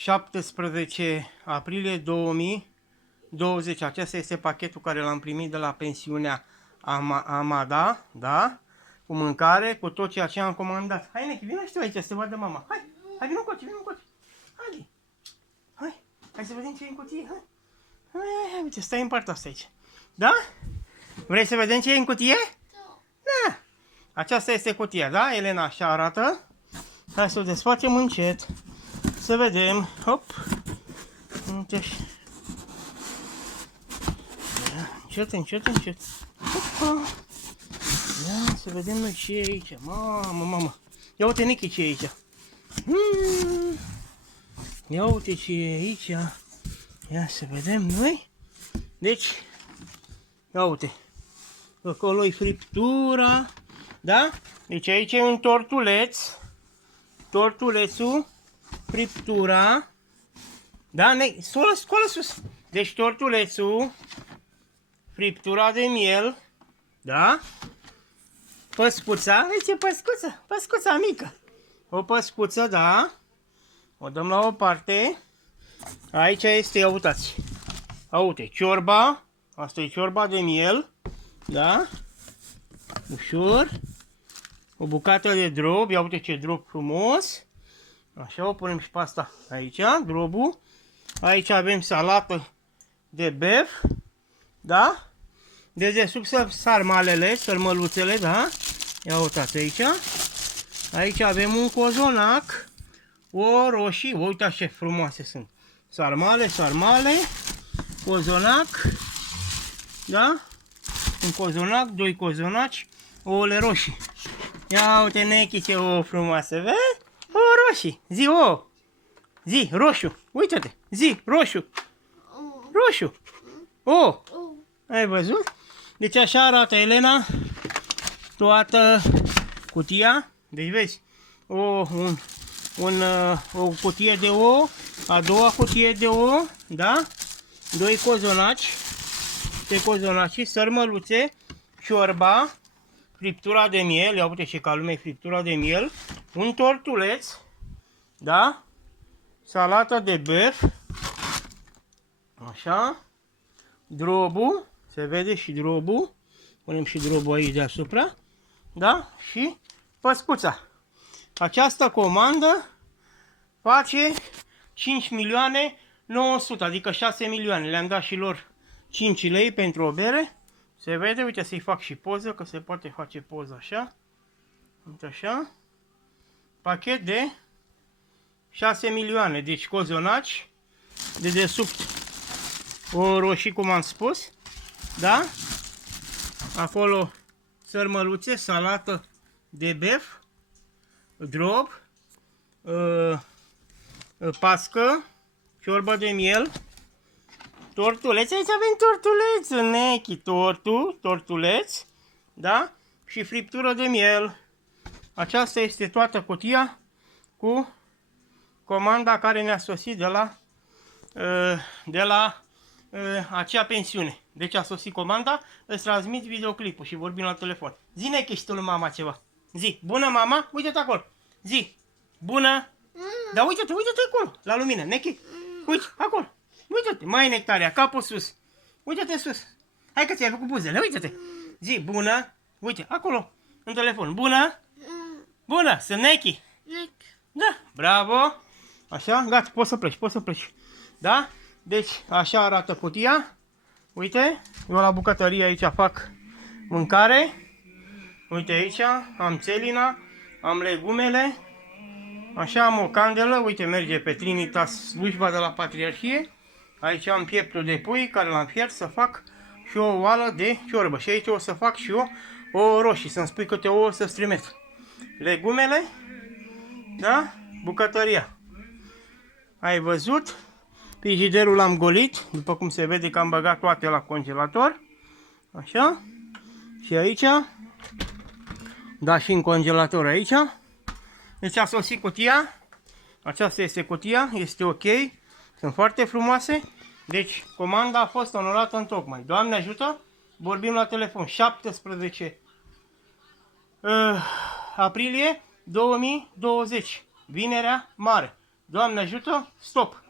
17 aprilie 2020. Acesta este pachetul care l-am primit de la pensiunea Amada, da? Cu mâncare, cu tot ceea ce am comandat. Hai, Nechi, vină și tu aici să te vadă mama. Hai, vină încoace, vină încoace. Hai să vedem ce e în cutie. Hai, uite, stai în partea asta aici. Da? Vrei să vedem ce e în cutie? Da. Aceasta este cutia, da? Elena așa arată. Hai să o desfacem încet. Să vedem. Hop. Uite. Încet, încet, încet. Hopa. Ia, să vedem noi ce e aici. Mamă. Ia uite, Nichi, ce e aici. Ia uite ce e aici. Ia să vedem noi. Deci, ia uite. Acolo e friptura. Da? Deci aici e un tortuleț. Tortulețul. Friptura. Da? Scoală sus. Deci tortulețul. Friptura de miel. Da? Păscuța. Uite, păscuță. Păscuța mică. O păscuță, da? O dăm la o parte. Aici este, ia uitați. Uite, ciorba. Asta e ciorba de miel. Da? Ușor. O bucată de drob. Ia uite ce drob frumos. Așa, o punem și pe asta aici, drobul. Aici avem salată de bef. Da? De desubt sarmalele, sărmăluțele, da? Ia uitați aici. Aici avem un cozonac. O roșii. Uitați ce frumoase sunt. Sarmale. Cozonac. Da? Un cozonac, doi cozonaci, ouăle roșii. Ia uite, Nechi, ce ouă frumoasă, vezi? O roșii. Zi, o. Zi, roșu. Uite-te. Zi, roșu. Roșu. O. Ai văzut? Deci așa arată, Elena, toată cutia. Deci vezi, o cutie de ouă, a doua cutie de ouă, da? Doi cozonaci. De cozonaci, sărmăluțe, ciorba, friptura de miel, ia uite ce calume, friptura de miel, un tortuleț, da? Salată de băf, așa, drobul, se vede și drobul, punem și drobul aici deasupra, da? Și păscuța. Această comandă face 5.900.000, adică 6 milioane, le-am dat și lor 5 lei pentru o bere. Se vede, uite să-i fac și poză, că se poate face poză așa. Uite așa. Pachet de 6 milioane, deci cozonaci. De desubt o roșii, cum am spus. Da? Acolo sărmăluțe, salată de bef, drob, pască, ciorbă de miel. Tortuleț, aici avem tortuleț, Nechi, tortuleț, da? Și friptură de miel. Aceasta este toată cutia cu comanda care ne-a sosit de la acea pensiune. Deci a sosit comanda, îți transmit videoclipul și vorbim la telefon. Zi, Nechi, și tu lui mama ceva. Zi, bună mama, uite-te acolo. Zi, bună. Dar uite-te acolo, la lumină, Nechi. Uite, acolo. Uite-te, mai Nectaria, capul sus. Uite-te sus. Hai că ți-ai făcut buzele, uite-te. Zi, bună. Uite, acolo, în telefon. Bună. Bună, sunt Nechi. Da, bravo. Așa, gata, poți să pleci. Da? Deci, așa arată cutia. Uite, eu la bucătărie aici fac mâncare. Uite aici, am țelina, am legumele. Așa, am o candelă, uite, merge pe Trinitas, slujba de la Patriarhie. Aici am pieptul de pui care l-am fiert să fac și o oală de ciorbă. Și aici o să fac și o roșii, să-mi spui câte ouă să strimet. Legumele, da? Bucătăria. Ai văzut? Frigiderul l-am golit, după cum se vede că am băgat toate la congelator. Așa. Și aici. Da, și în congelator aici. Deci a sosit cutia. Aceasta este cutia, este ok. Sunt foarte frumoase. Deci comanda a fost onorată întocmai. Doamne ajută, vorbim la telefon. 17 aprilie 2020. Vinerea mare. Doamne ajută, stop!